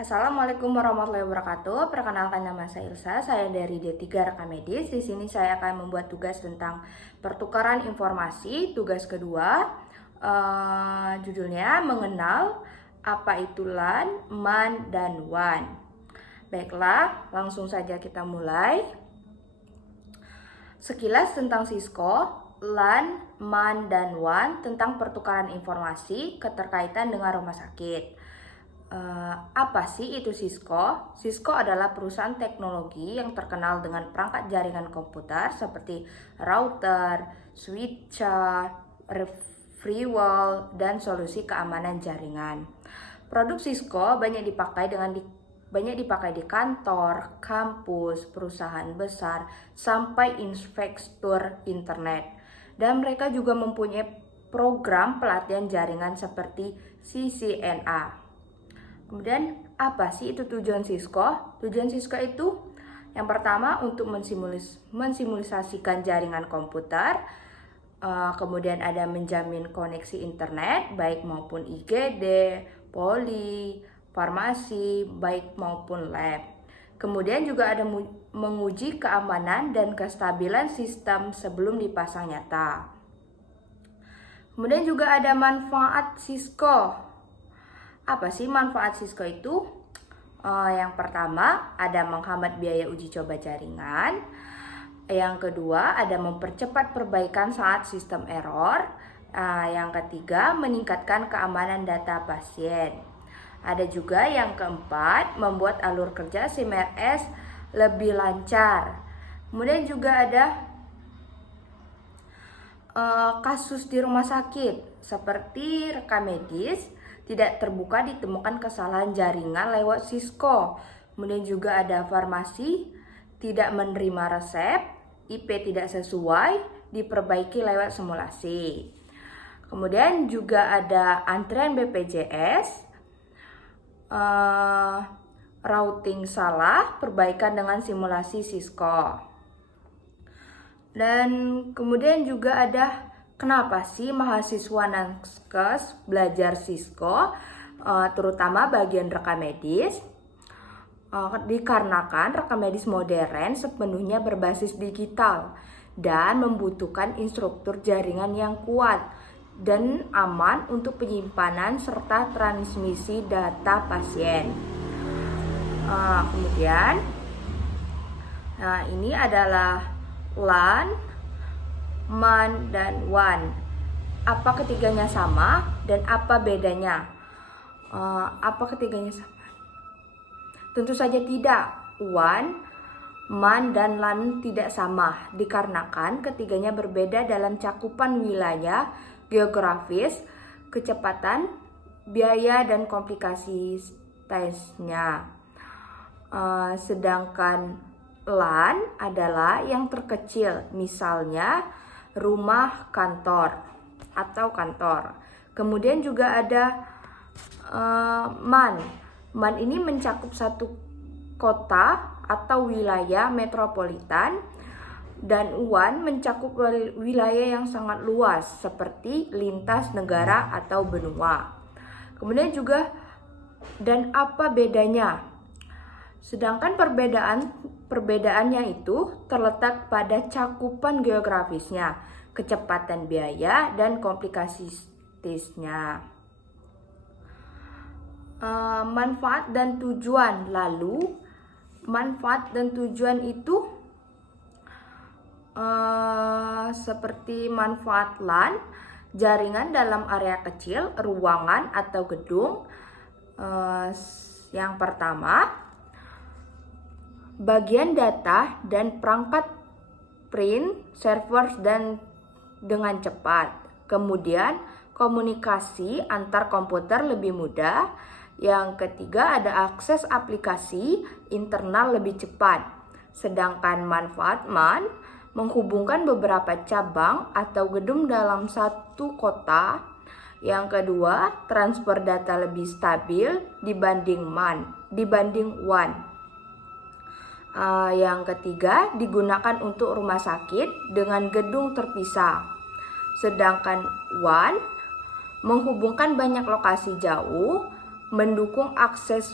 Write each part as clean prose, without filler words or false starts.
Assalamualaikum warahmatullahi wabarakatuh. Perkenalkan, nama saya Ilsa. Saya dari D3 Rekam Medis. Di sini saya akan membuat tugas tentang pertukaran informasi. Tugas kedua, judulnya mengenal apa itu LAN, MAN, dan WAN. Baiklah, langsung saja kita mulai. Sekilas tentang Cisco, LAN, MAN, dan WAN tentang pertukaran informasi keterkaitan dengan rumah sakit. Apa sih itu Cisco? Cisco adalah perusahaan teknologi yang terkenal dengan perangkat jaringan komputer seperti router, switcher, firewall, dan solusi keamanan jaringan. Produk Cisco banyak dipakai di kantor, kampus, perusahaan besar, sampai infrastruktur internet. Dan mereka juga mempunyai program pelatihan jaringan seperti CCNA. Kemudian apa sih itu tujuan Cisco? Tujuan Cisco itu yang pertama untuk mensimulisasikan jaringan komputer, kemudian ada menjamin koneksi internet baik maupun IGD, poli, farmasi, baik maupun lab. Kemudian juga ada menguji keamanan dan kestabilan sistem sebelum dipasang nyata. Kemudian juga ada manfaat Cisco. Apa sih manfaat Cisco itu? Yang pertama, ada menghambat biaya uji coba jaringan. Yang kedua, ada mempercepat perbaikan saat sistem error. Yang ketiga, meningkatkan keamanan data pasien. Ada juga yang keempat, membuat alur kerja SIM-RS lebih lancar. Kemudian juga ada kasus di rumah sakit seperti rekam medis tidak terbuka ditemukan kesalahan jaringan lewat Cisco. Kemudian juga ada farmasi tidak menerima resep, IP tidak sesuai, diperbaiki lewat simulasi. Kemudian juga ada antrian BPJS, routing salah, perbaikan dengan simulasi Cisco. Dan kemudian juga ada kenapa sih mahasiswa Naskes belajar Cisco, terutama bagian rekam medis? Dikarenakan rekam medis modern sepenuhnya berbasis digital dan membutuhkan instruktur jaringan yang kuat dan aman untuk penyimpanan serta transmisi data pasien. Kemudian, ini adalah LAN, MAN, dan WAN. Apa ketiganya sama dan apa bedanya? Apa ketiganya sama? Tentu saja tidak. WAN, MAN, dan LAN tidak sama dikarenakan ketiganya berbeda dalam cakupan wilayah, geografis, kecepatan, biaya, dan komplikasi tesnya. Sedangkan LAN adalah yang terkecil, misalnya rumah kantor atau kantor. Kemudian juga ada MAN. MAN ini mencakup satu kota atau wilayah metropolitan, dan WAN mencakup wilayah yang sangat luas seperti lintas negara atau benua. Kemudian juga, dan apa bedanya? Sedangkan perbedaannya itu terletak pada cakupan geografisnya, kecepatan biaya, dan komplikasi tesnya. Manfaat dan tujuan. Lalu manfaat dan tujuan itu seperti manfaat LAN, jaringan dalam area kecil, ruangan atau gedung. Yang pertama, bagian data dan perangkat print server dan dengan cepat. Kemudian komunikasi antar komputer lebih mudah. Yang ketiga, ada akses aplikasi internal lebih cepat. Sedangkan manfaat MAN menghubungkan beberapa cabang atau gedung dalam satu kota. Yang kedua, transfer data lebih stabil dibanding WAN. Yang ketiga, digunakan untuk rumah sakit dengan gedung terpisah. Sedangkan WAN menghubungkan banyak lokasi jauh, mendukung akses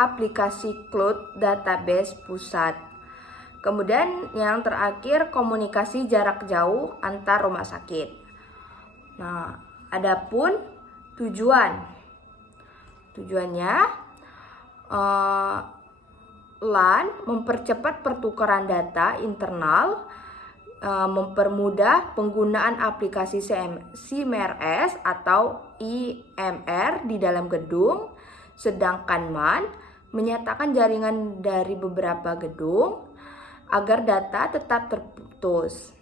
aplikasi cloud database pusat. Kemudian yang terakhir, komunikasi jarak jauh antar rumah sakit. Nah, adapun tujuannya LAN mempercepat pertukaran data internal, mempermudah penggunaan aplikasi CMRS atau IMR di dalam gedung, sedangkan MAN menyatakan jaringan dari beberapa gedung agar data tetap terputus.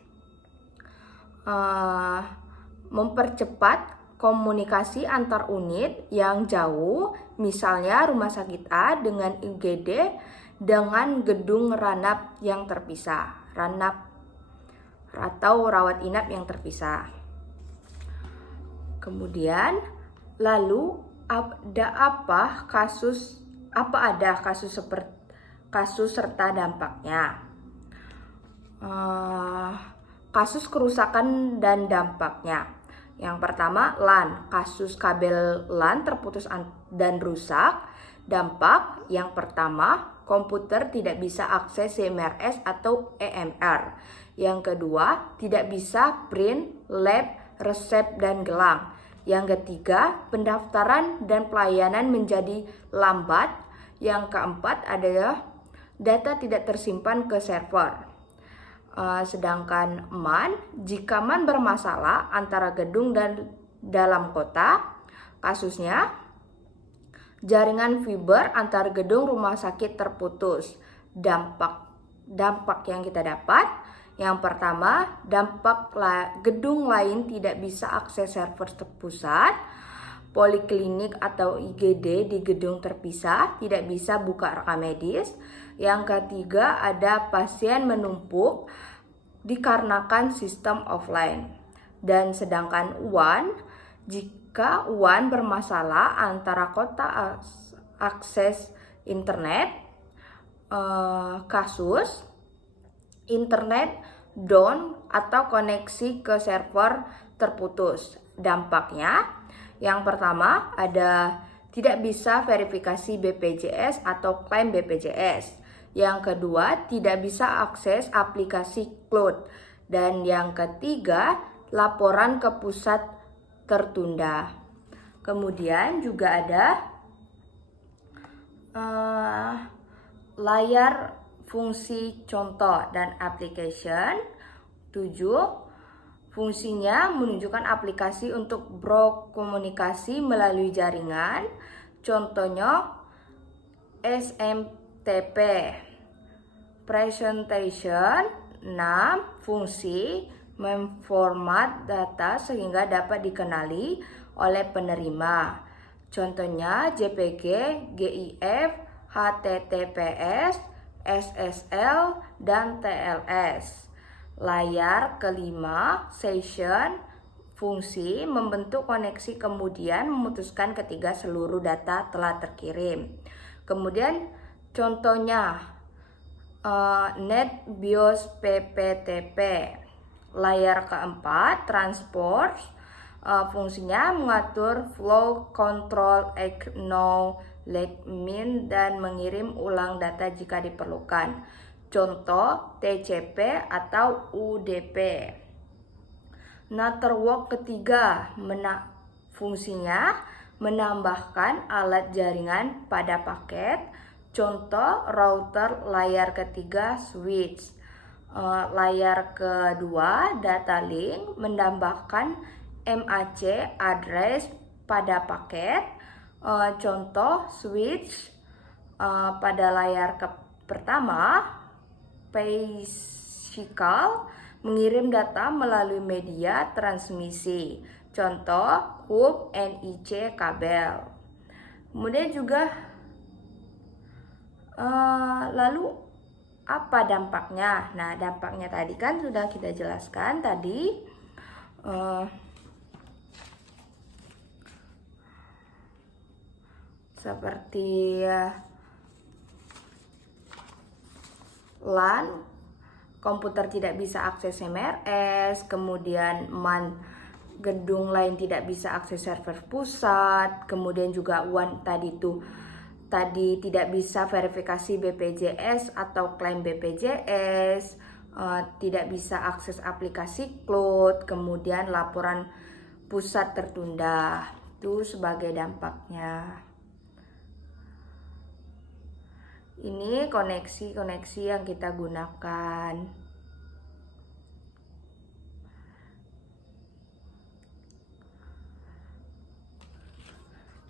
Mempercepat komunikasi antar unit yang jauh, misalnya rumah sakit A dengan IGD dengan gedung ranap yang terpisah, ranap atau rawat inap yang terpisah. Kemudian lalu ada kasus serta dampaknya. Kasus kerusakan dan dampaknya. Yang pertama, LAN. Kasus kabel LAN terputus dan rusak. Dampak yang pertama, komputer tidak bisa akses CMRS atau EMR. Yang kedua, tidak bisa print, lab, resep, dan gelang. Yang ketiga, pendaftaran dan pelayanan menjadi lambat. Yang keempat adalah data tidak tersimpan ke server. Sedangkan MAN, jika MAN bermasalah antara gedung dan dalam kota, kasusnya jaringan fiber antar gedung rumah sakit terputus. Dampak yang kita dapat, yang pertama, dampak gedung lain tidak bisa akses server terpusat. Poliklinik atau IGD di gedung terpisah tidak bisa buka rekam medis. Yang ketiga, ada pasien menumpuk dikarenakan sistem offline. Dan sedangkan WAN, jika WAN bermasalah antara kota akses internet, kasus internet down atau koneksi ke server terputus. Dampaknya, yang pertama ada tidak bisa verifikasi BPJS atau klaim BPJS. Yang kedua, tidak bisa akses aplikasi cloud. Dan yang ketiga, laporan ke pusat tertunda. Kemudian juga ada layar fungsi contoh dan application. 7. Fungsinya menunjukkan aplikasi untuk berkomunikasi melalui jaringan. Contohnya SMTP. Presentation. 6. Fungsi memformat data sehingga dapat dikenali oleh penerima. Contohnya JPG, GIF, HTTPS, SSL, dan TLS. Layar kelima, session, fungsi membentuk koneksi kemudian memutuskan ketika seluruh data telah terkirim. Kemudian contohnya NetBIOS PPTP. Layar keempat, transport, fungsinya mengatur flow, control, acknowledgement, dan mengirim ulang data jika diperlukan. Contoh TCP atau UDP. Network ketiga, fungsinya menambahkan alat jaringan pada paket. Contoh router. Layar ketiga, switch. Layar kedua, data link, menambahkan MAC address pada paket. Contoh switch. Pada layar pertama, physical, mengirim data melalui media transmisi. Contoh hub NIC kabel. Kemudian juga lalu apa dampaknya? Nah, dampaknya tadi kan sudah kita jelaskan tadi. Seperti LAN, komputer tidak bisa akses CMRS, kemudian MAN, gedung lain tidak bisa akses server pusat, kemudian juga WAN tadi tuh tadi tidak bisa verifikasi BPJS atau klaim BPJS, tidak bisa akses aplikasi cloud, kemudian laporan pusat tertunda. Itu sebagai dampaknya. Ini koneksi-koneksi yang kita gunakan.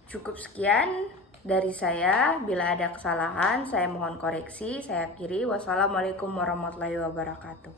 Cukup sekian dari saya. Bila ada kesalahan, saya mohon koreksi. Saya akhiri. Wassalamualaikum warahmatullahi wabarakatuh.